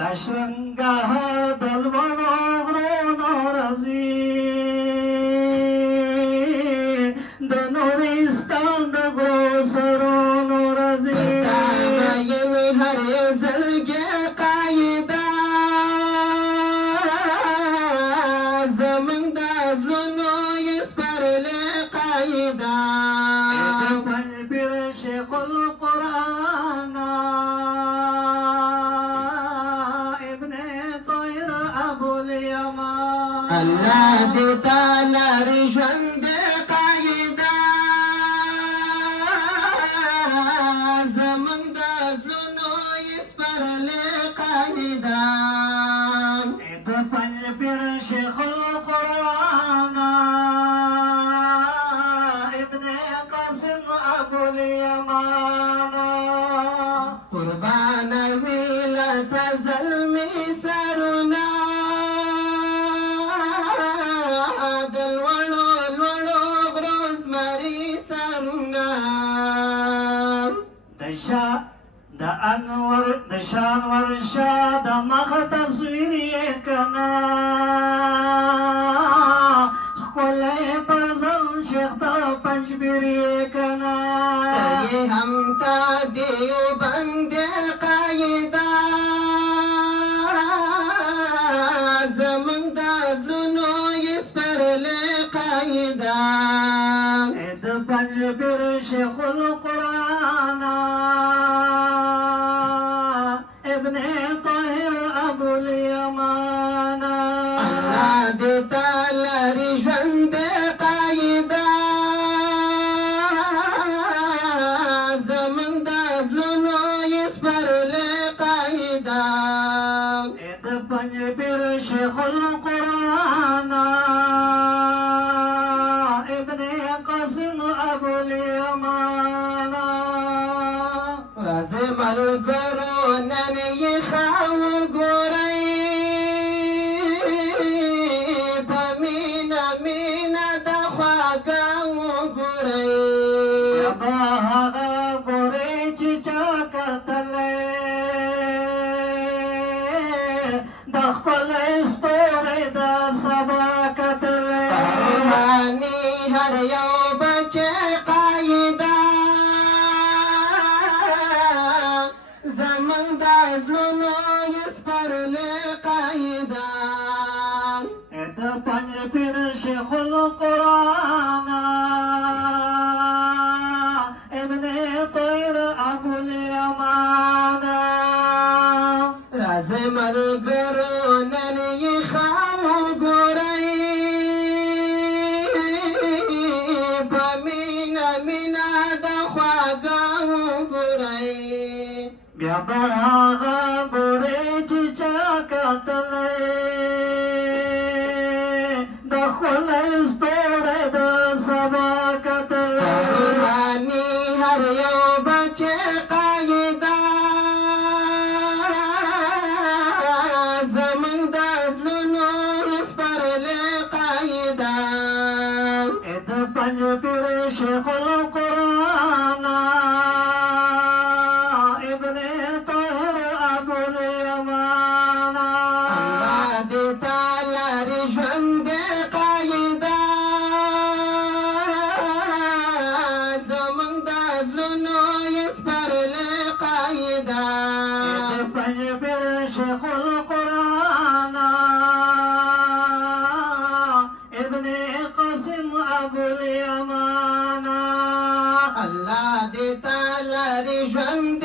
دشرنگه دلبرو غرونو رزی د نورستان د غرو سرونو رزی یوی هر زړګي قاعده زمونږ د زړونو یې سپارلې قاعده د پنځپیر شیخ القرآن ابن طاهر ابو الیمان الله دې تعالی ژوند قاعده زمونږ د زړونو یې سپارلې قاعده د پنځپیر شیخ القرآن ابن قاسم ابو الیمان قربان ویلا تزلمی سرنا دل وړو لوړو غروز مری سرنا د انور د شانور شاه د مخ تصویر یې کنا ښکلی پر زم شیخ د پنجبیر یې کنا ته هم تا دیو بندې قاعده زمونږ د زړونو یې سپارلې قاعده د پنجبیر شیخ القرآن ابن طاهر ابو الیمان الله دې تعالی ژوند قاعده زمونږ د زړونو یې سپارلې قاعده د پنجبیر شیخ القرآن ابن قاسم ابو الیمان راځه ملګرو نن یې خاو ګورئ په مینه مینه د خواږه وګورئ یبا هغه ګورې چې چا کتلی د ښکلی ستوری د سبا کتلی روحاني هر یو بچی قاعده زمونږ د زړونو یې سپارلې قاعده د پنجپیر شیخ القرآن ابن طاهر ابو الیمان راځه ملګرو نن یې خاو ګورئ په مینه مینه د خواږه وګورئ بیا به هغه ګورې چې چا کتلی د ښکلی ستوری د سبا کتلی روحاني هر یو بچی قاعده زمونږ د زړونو یې سپارلې قاعده د پنجپیر شیخ القرآن ابن طاهر ابو الیمان الله دې تعالی ژوند قاعده زمونږ د زړونو یې سپارلې قاعده د پنجپیر شیخ القرآن ابن قاسم ابو الیمان الله دې تعالی ژوند